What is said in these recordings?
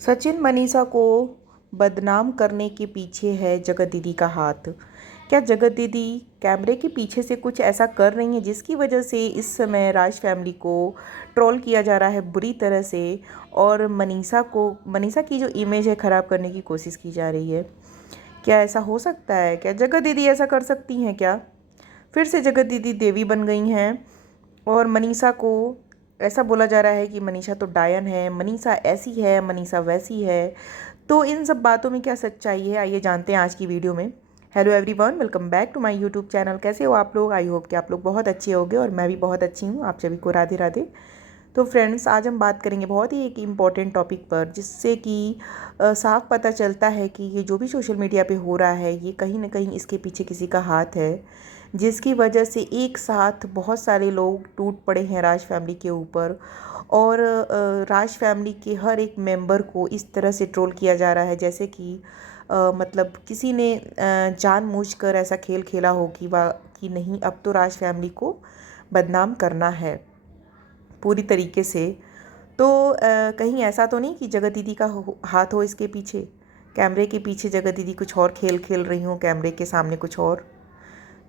सचिन मनीषा को बदनाम करने के पीछे है जगत दीदी का हाथ। क्या जगत दीदी कैमरे के पीछे से कुछ ऐसा कर रही हैं जिसकी वजह से इस समय राज फैमिली को ट्रोल किया जा रहा है बुरी तरह से, और मनीषा की जो इमेज है ख़राब करने की कोशिश की जा रही है। क्या ऐसा हो सकता है? क्या जगत दीदी ऐसा कर सकती हैं क्या? फिर से जगत दीदी देवी बन गई हैं और मनीषा को ऐसा बोला जा रहा है कि मनीषा तो डायन है, मनीषा ऐसी है, मनीषा वैसी है। तो इन सब बातों में क्या सच्चाई है, आइए जानते हैं आज की वीडियो में। Hello everyone, welcome back to my YouTube channel. कैसे हो आप लोग? आई होप कि आप लोग बहुत अच्छे होंगे और मैं भी बहुत अच्छी हूँ। आप सभी को राधे राधे। तो फ्रेंड्स, आज हम बात करेंगे बहुत ही एक इम्पॉर्टेंट टॉपिक पर, जिससे कि साफ पता चलता है कि ये जो भी सोशल मीडिया पे हो रहा है ये कहीं ना कहीं इसके पीछे किसी का हाथ है, जिसकी वजह से एक साथ बहुत सारे लोग टूट पड़े हैं राज फैमिली के ऊपर। और राज फैमिली के हर एक मेंबर को इस तरह से ट्रोल किया जा रहा है जैसे कि मतलब किसी ने जानबूझकर ऐसा खेल खेला हो कि नहीं, अब तो राज फैमिली को बदनाम करना है पूरी तरीके से। तो कहीं ऐसा तो नहीं कि जगत दीदी का हाथ हो इसके पीछे? कैमरे के पीछे जगत दीदी कुछ और खेल खेल रही हो, कैमरे के सामने कुछ और।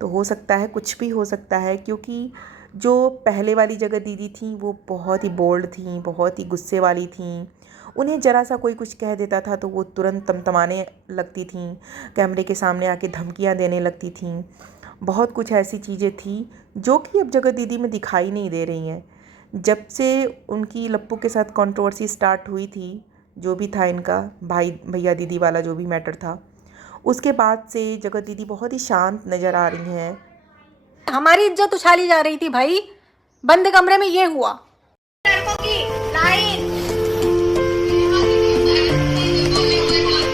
तो हो सकता है, कुछ भी हो सकता है, क्योंकि जो पहले वाली जगत दीदी थी वो बहुत ही बोल्ड थी, बहुत ही गुस्से वाली थी। उन्हें ज़रा सा कोई कुछ कह देता था तो वो तुरंत तमतमाने लगती थीं, कैमरे के सामने आके धमकियाँ देने लगती थीं। बहुत कुछ ऐसी चीज़ें थी जो कि अब जगत दीदी में दिखाई नहीं दे रही हैं। जब से उनकी लप्पू के साथ कंट्रोवर्सी स्टार्ट हुई थी, जो भी था इनका भाई भैया दीदी वाला जो भी मैटर था, उसके बाद से जगत दीदी बहुत ही शांत नज़र आ रही हैं। हमारी इज्जत उछाली जा रही थी भाई। बंद कमरे में ये हुआ। लड़कों की लाइन,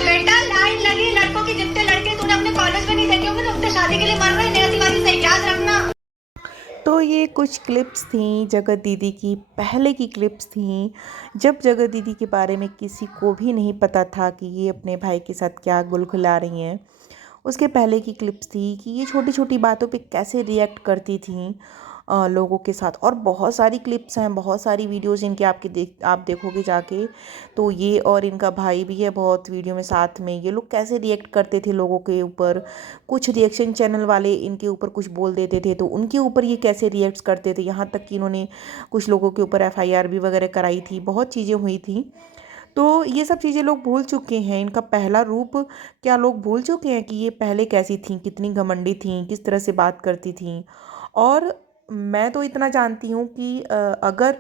बेटा लाइन लगी लड़कों की। जितने लड़के तूने अपने कॉलेज में नहीं देखे होंगे तो उतने शादी के लिए मर रहे हैं आदिवासी से, याद रखना। तो ये कुछ क्लिप्स थी जगत दीदी की, पहले की क्लिप्स थी, जब जगत दीदी के बारे में किसी को भी नहीं पता था कि ये अपने भाई के साथ क्या गुल खिला रही हैं। उसके पहले की क्लिप्स थी कि ये छोटी छोटी बातों पे कैसे रिएक्ट करती थी लोगों के साथ। और बहुत सारी क्लिप्स हैं, बहुत सारी वीडियोस इनके आप देखोगे जाके, तो ये और इनका भाई भी है बहुत वीडियो में साथ में। ये लोग कैसे रिएक्ट करते थे लोगों के ऊपर, कुछ रिएक्शन चैनल वाले इनके ऊपर कुछ बोल देते थे तो उनके ऊपर ये कैसे रिएक्ट करते थे। यहाँ तक कि इन्होंने कुछ लोगों के ऊपर एफआईआर भी वगैरह कराई थी, बहुत चीज़ें हुई थी। तो ये सब चीज़ें लोग भूल चुके हैं, इनका पहला रूप क्या लोग भूल चुके हैं कि ये पहले कैसी थी, कितनी घमंडी थी, किस तरह से बात करती थी। और मैं तो इतना जानती हूँ कि अगर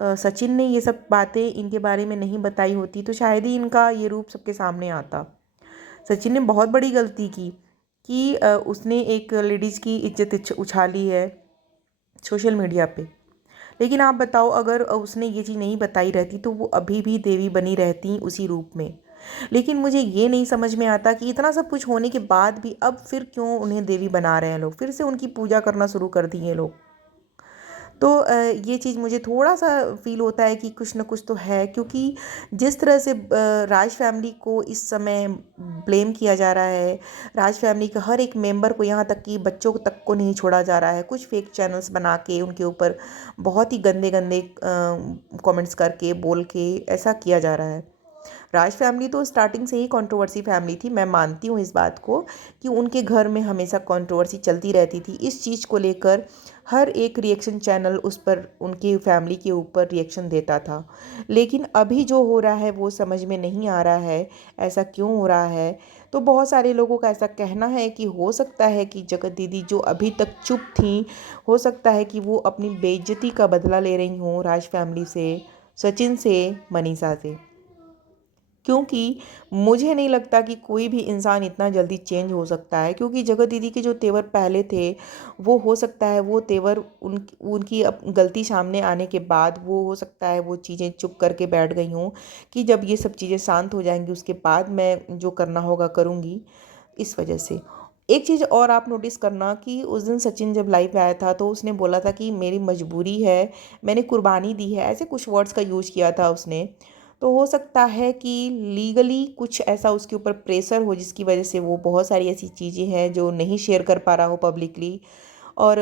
सचिन ने ये सब बातें इनके बारे में नहीं बताई होती तो शायद ही इनका ये रूप सबके सामने आता। सचिन ने बहुत बड़ी गलती की कि उसने एक लेडीज़ की इज्जत उछाली है सोशल मीडिया पे। लेकिन आप बताओ, अगर उसने ये चीज़ नहीं बताई रहती तो वो अभी भी देवी बनी रहती उसी रूप में। लेकिन मुझे ये नहीं समझ में आता कि इतना सब कुछ होने के बाद भी अब फिर क्यों उन्हें देवी बना रहे हैं लोग, फिर से उनकी पूजा करना शुरू कर दिए लोग। तो ये चीज़ मुझे थोड़ा सा फील होता है कि कुछ ना कुछ तो है, क्योंकि जिस तरह से राज फैमिली को इस समय ब्लेम किया जा रहा है, राज फैमिली का हर एक मेंबर को, यहाँ तक कि बच्चों तक को नहीं छोड़ा जा रहा है। कुछ फेक चैनल्स बना के उनके ऊपर बहुत ही गंदे गंदे कमेंट्स करके बोल के ऐसा किया जा रहा है। राज फैमिली तो स्टार्टिंग से ही कंट्रोवर्सी फैमिली थी, मैं मानती हूँ इस बात को कि उनके घर में हमेशा कंट्रोवर्सी चलती रहती थी इस चीज़ को लेकर। हर एक रिएक्शन चैनल उस पर उनकी फैमिली के ऊपर रिएक्शन देता था। लेकिन अभी जो हो रहा है वो समझ में नहीं आ रहा है, ऐसा क्यों हो रहा है। तो बहुत सारे लोगों का ऐसा कहना है कि हो सकता है कि जगत दीदी जो अभी तक चुप थी, हो सकता है कि वो अपनी बेइज्जती का बदला ले रही हों राज फैमिली से, सचिन से, मनीषा से। क्योंकि मुझे नहीं लगता कि कोई भी इंसान इतना जल्दी चेंज हो सकता है, क्योंकि जगत दीदी के जो तेवर पहले थे वो हो सकता है वो तेवर उनकी गलती सामने आने के बाद वो हो सकता है वो चीज़ें चुप करके बैठ गई हों कि जब ये सब चीज़ें शांत हो जाएंगी उसके बाद मैं जो करना होगा करूँगी। इस वजह से एक चीज़ और आप नोटिस करना कि उस दिन सचिन जब लाइव आया था तो उसने बोला था कि मेरी मजबूरी है, मैंने कुर्बानी दी है, ऐसे कुछ वर्ड्स का यूज़ किया था उसने। तो हो सकता है कि लीगली कुछ ऐसा उसके ऊपर प्रेशर हो जिसकी वजह से वो बहुत सारी ऐसी चीज़ें हैं जो नहीं शेयर कर पा रहा हो पब्लिकली, और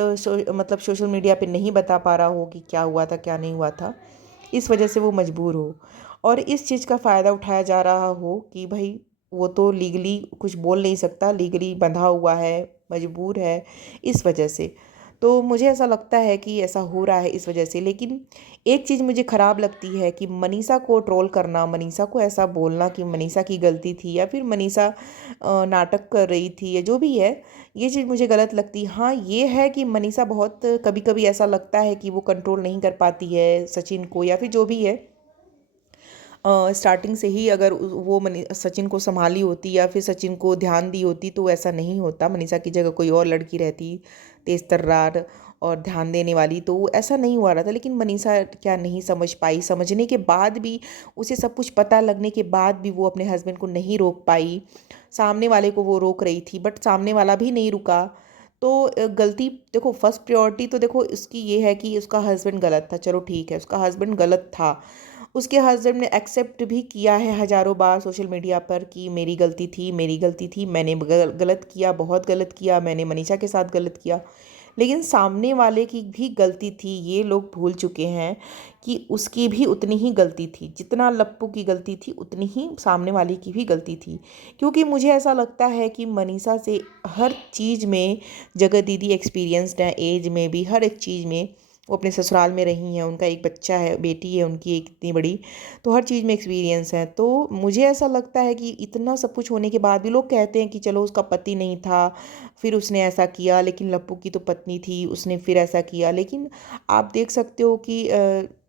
मतलब सोशल मीडिया पे नहीं बता पा रहा हो कि क्या हुआ था क्या नहीं हुआ था। इस वजह से वो मजबूर हो और इस चीज़ का फ़ायदा उठाया जा रहा हो कि भाई वो तो लीगली कुछ बोल नहीं सकता, लीगली बंधा हुआ है, मजबूर है, इस वजह से। तो मुझे ऐसा लगता है कि ऐसा हो रहा है इस वजह से। लेकिन एक चीज़ मुझे ख़राब लगती है कि मनीषा को ट्रोल करना, मनीषा को ऐसा बोलना कि मनीषा की गलती थी या फिर मनीषा नाटक कर रही थी या जो भी है, ये चीज़ मुझे गलत लगती है। हाँ, ये है कि मनीषा बहुत कभी कभी ऐसा लगता है कि वो कंट्रोल नहीं कर पाती है सचिन को या फिर जो भी है। स्टार्टिंग से ही अगर वो मनी सचिन को संभाली होती या फिर सचिन को ध्यान दी होती तो ऐसा नहीं होता। मनीषा की जगह कोई और लड़की रहती तेज तर्रार और ध्यान देने वाली, तो वो ऐसा नहीं हुआ रहा था। लेकिन मनीषा क्या नहीं समझ पाई, समझने के बाद भी, उसे सब कुछ पता लगने के बाद भी वो अपने हस्बैंड को नहीं रोक पाई। सामने वाले को वो रोक रही थी बट सामने वाला भी नहीं रुका। तो गलती देखो, फर्स्ट प्रायोरिटी तो देखो इसकी ये है कि उसका हस्बैंड गलत था। चलो ठीक है, उसका हस्बैंड गलत था, उसके हस्बैंड ने एक्सेप्ट भी किया है हज़ारों बार सोशल मीडिया पर कि मेरी गलती थी, मेरी गलती थी, मैंने गलत किया, बहुत गलत किया, मैंने मनीषा के साथ गलत किया। लेकिन सामने वाले की भी गलती थी, ये लोग भूल चुके हैं कि उसकी भी उतनी ही गलती थी। जितना लप्पू की गलती थी उतनी ही सामने वाले की भी गलती थी। क्योंकि मुझे ऐसा लगता है कि मनीषा से हर चीज़ में, जगत दीदी एक्सपीरियंस्ड है, एज में भी, हर एक चीज़ में। वो अपने ससुराल में रही हैं, उनका एक बच्चा है, बेटी है उनकी एक इतनी बड़ी, तो हर चीज़ में एक्सपीरियंस है। तो मुझे ऐसा लगता है कि इतना सब कुछ होने के बाद भी लोग कहते हैं कि चलो उसका पति नहीं था फिर उसने ऐसा किया, लेकिन लप्पू की तो पत्नी थी, उसने फिर ऐसा किया। लेकिन आप देख सकते हो कि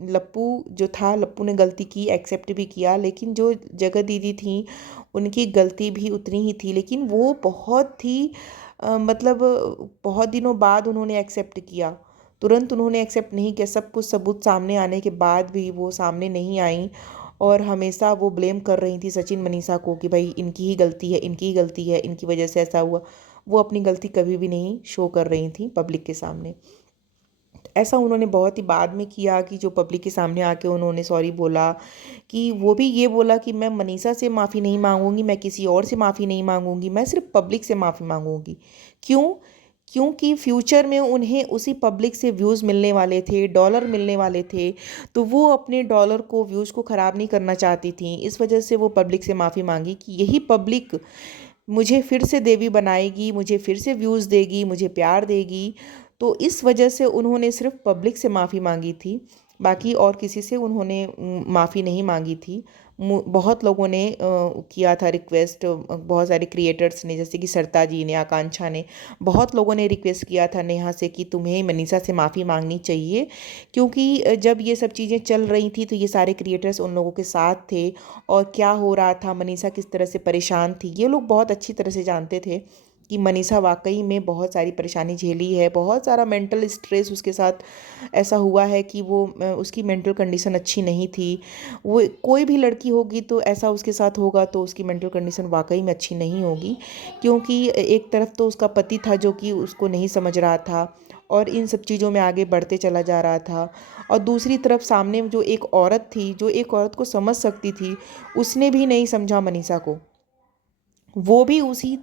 लप्पू जो था, लप्पू ने गलती की, एक्सेप्ट भी किया। लेकिन जो जगत दीदी थी उनकी गलती भी उतनी ही थी, लेकिन वो बहुत ही मतलब बहुत दिनों बाद उन्होंने एक्सेप्ट किया। तुरंत उन्होंने एक्सेप्ट नहीं किया। सब कुछ सबूत सामने आने के बाद भी वो सामने नहीं आई और हमेशा वो ब्लेम कर रही थी सचिन मनीषा को कि भाई इनकी ही गलती है, इनकी ही गलती है, इनकी वजह से ऐसा हुआ। वो अपनी गलती कभी भी नहीं शो कर रही थी पब्लिक के सामने। ऐसा उन्होंने बहुत ही बाद में किया कि जो पब्लिक के सामने आके उन्होंने सॉरी बोला, कि वो भी ये बोला कि मैं मनीषा से माफ़ी नहीं मांगूंगी, मैं किसी और से माफ़ी नहीं मांगूंगी, मैं सिर्फ पब्लिक से माफ़ी मांगूंगी। क्यों? क्योंकि फ्यूचर में उन्हें उसी पब्लिक से व्यूज़ मिलने वाले थे, डॉलर मिलने वाले थे। तो वो अपने डॉलर को, व्यूज़ को ख़राब नहीं करना चाहती थी। इस वजह से वो पब्लिक से माफ़ी मांगी कि यही पब्लिक मुझे फिर से देवी बनाएगी, मुझे फिर से व्यूज़ देगी, मुझे प्यार देगी। तो इस वजह से उन्होंने सिर्फ पब्लिक से माफ़ी मांगी थी, बाकी और किसी से उन्होंने माफ़ी नहीं मांगी थी। बहुत लोगों ने किया था रिक्वेस्ट, बहुत सारे क्रिएटर्स ने, जैसे कि सरता जी ने, आकांक्षा ने, बहुत लोगों ने रिक्वेस्ट किया था नेहा से कि तुम्हें मनीषा से माफ़ी मांगनी चाहिए। क्योंकि जब ये सब चीज़ें चल रही थी तो ये सारे क्रिएटर्स उन लोगों के साथ थे और क्या हो रहा था, मनीषा किस तरह से परेशान थी, ये लोग बहुत अच्छी तरह से जानते थे कि मनीषा वाकई में बहुत सारी परेशानी झेली है, बहुत सारा मेंटल स्ट्रेस उसके साथ ऐसा हुआ है कि वो उसकी मेंटल कंडीशन अच्छी नहीं थी। वो कोई भी लड़की होगी तो ऐसा उसके साथ होगा, तो उसकी मेंटल कंडीशन वाकई में अच्छी नहीं होगी। क्योंकि एक तरफ तो उसका पति था जो कि उसको नहीं समझ रहा था और इन सब चीज़ों में आगे बढ़ते चला जा रहा था, और दूसरी तरफ सामने जो एक औरत थी, जो एक औरत को समझ सकती थी, उसने भी नहीं समझा मनीषा को। वो भी उसी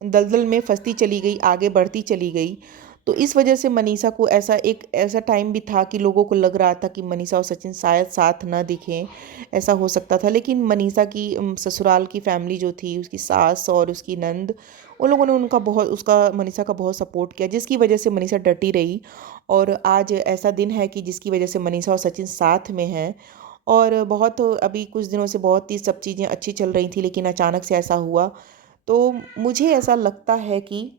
दलदल में फंसती चली गई, आगे बढ़ती चली गई। तो इस वजह से मनीषा को ऐसा टाइम भी था कि लोगों को लग रहा था कि मनीषा और सचिन शायद साथ न दिखें, ऐसा हो सकता था। लेकिन मनीषा की ससुराल की फैमिली जो थी, उसकी सास और उसकी नंद, उन लोगों ने उसका मनीषा का बहुत सपोर्ट किया, जिसकी वजह से मनीषा डटी रही। और आज ऐसा दिन है कि जिसकी वजह से मनीषा और सचिन साथ में हैं। और बहुत अभी कुछ दिनों से बहुत ही सब चीज़ें अच्छी चल रही थी, लेकिन अचानक से ऐसा हुआ। तो मुझे ऐसा लगता है कि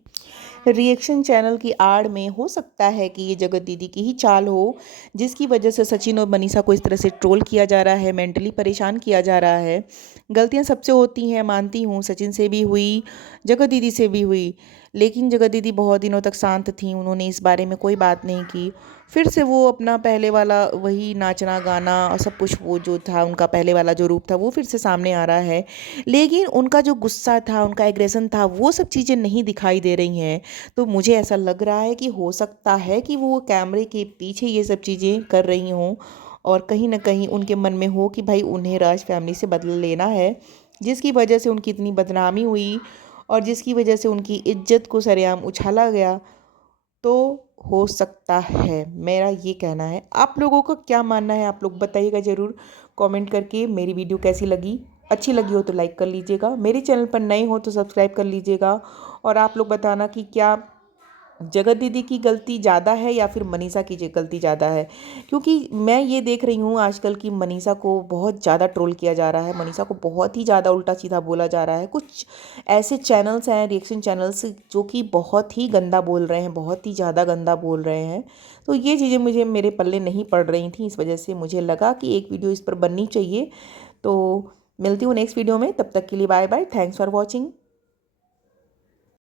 रिएक्शन चैनल की आड़ में हो सकता है कि ये जगत दीदी की ही चाल हो, जिसकी वजह से सचिन और मनीषा को इस तरह से ट्रोल किया जा रहा है, मेंटली परेशान किया जा रहा है। गलतियां सबसे होती हैं, मानती हूँ, सचिन से भी हुई, जगत दीदी से भी हुई। लेकिन जगत दीदी बहुत दिनों तक शांत थी, उन्होंने इस बारे में कोई बात नहीं की। फिर से वो अपना पहले वाला वही नाचना गाना और सब कुछ, वो जो था उनका पहले वाला जो रूप था, वो फिर से सामने आ रहा है। लेकिन उनका जो गुस्सा था, उनका एग्रेशन था, वो सब चीज़ें नहीं दिखाई दे रही हैं। तो मुझे ऐसा लग रहा है कि हो सकता है कि वो कैमरे के पीछे ये सब चीज़ें कर रही हों और कहीं ना कहीं उनके मन में हो कि भाई उन्हें राज फैमिली से बदला लेना है, जिसकी वजह से उनकी इतनी बदनामी हुई और जिसकी वजह से उनकी इज्जत को सरेआम उछाला गया। तो हो सकता है, मेरा ये कहना है। आप लोगों का क्या मानना है, आप लोग बताइएगा ज़रूर कमेंट करके। मेरी वीडियो कैसी लगी, अच्छी लगी हो तो लाइक कर लीजिएगा, मेरे चैनल पर नए हो तो सब्सक्राइब कर लीजिएगा। और आप लोग बताना कि क्या जगत दीदी की गलती ज़्यादा है या फिर मनीषा की गलती ज़्यादा है। क्योंकि मैं ये देख रही हूँ आजकल की मनीषा को बहुत ज़्यादा ट्रोल किया जा रहा है, मनीषा को बहुत ही ज़्यादा उल्टा सीधा बोला जा रहा है। कुछ ऐसे चैनल्स हैं, रिएक्शन चैनल्स, जो कि बहुत ही गंदा बोल रहे हैं, बहुत ही ज़्यादा गंदा बोल रहे हैं। तो ये चीज़ें मुझे मेरे पल्ले नहीं पड़ रही थी, इस वजह से मुझे लगा कि एक वीडियो इस पर बननी चाहिए। तो मिलती हूँ नेक्स्ट वीडियो में, तब तक के लिए bye bye, thanks for watching.